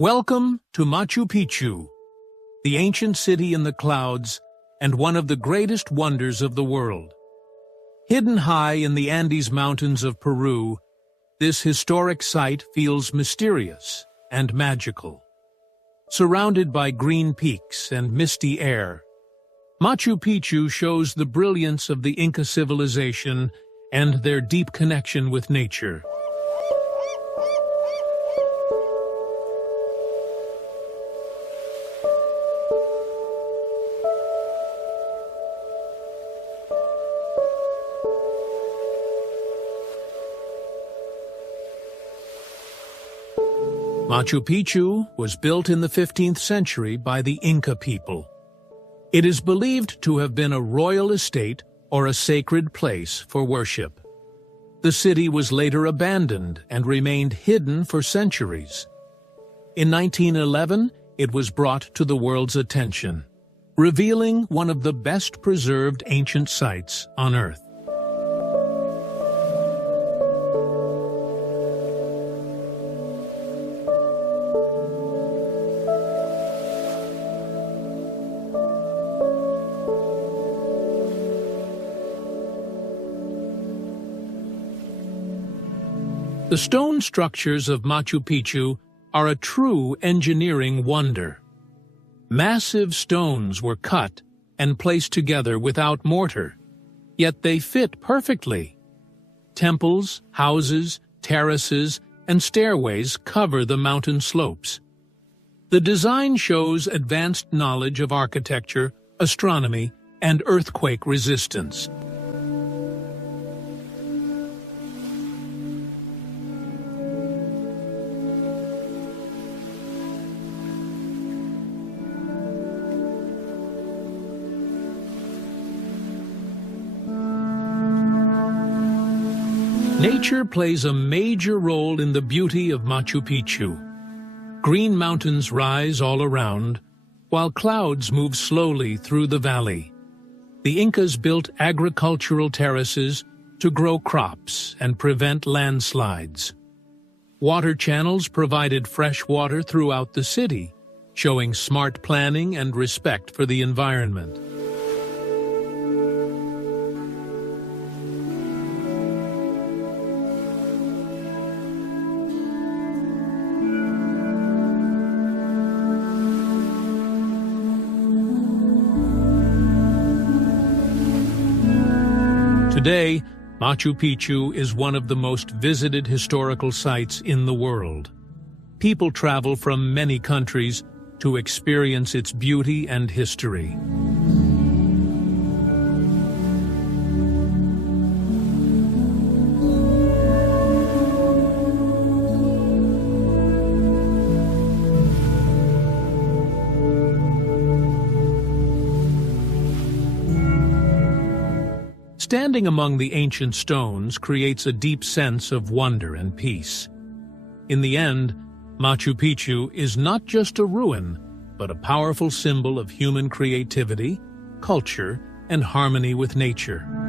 Welcome to Machu Picchu, the ancient city in the clouds and one of the greatest wonders of the world. Hidden high in the Andes Mountains of Peru, this historic site feels mysterious and magical. Surrounded by green peaks and misty air, Machu Picchu shows the brilliance of the Inca civilization and their deep connection with nature. Machu Picchu was built in the 15th century by the Inca people. It is believed to have been a royal estate or a sacred place for worship. The city was later abandoned and remained hidden for centuries. In 1911, it was brought to the world's attention, revealing one of the best preserved ancient sites on Earth. The stone structures of Machu Picchu are a true engineering wonder. Massive stones were cut and placed together without mortar, yet they fit perfectly. Temples, houses, terraces, and stairways cover the mountain slopes. The design shows advanced knowledge of architecture, astronomy, and earthquake resistance. Nature plays a major role in the beauty of Machu Picchu. Green mountains rise all around, while clouds move slowly through the valley. The Incas built agricultural terraces to grow crops and prevent landslides. Water channels provided fresh water throughout the city, showing smart planning and respect for the environment. Today, Machu Picchu is one of the most visited historical sites in the world. People travel from many countries to experience its beauty and history. Standing among the ancient stones creates a deep sense of wonder and peace. In the end, Machu Picchu is not just a ruin, but a powerful symbol of human creativity, culture, and harmony with nature.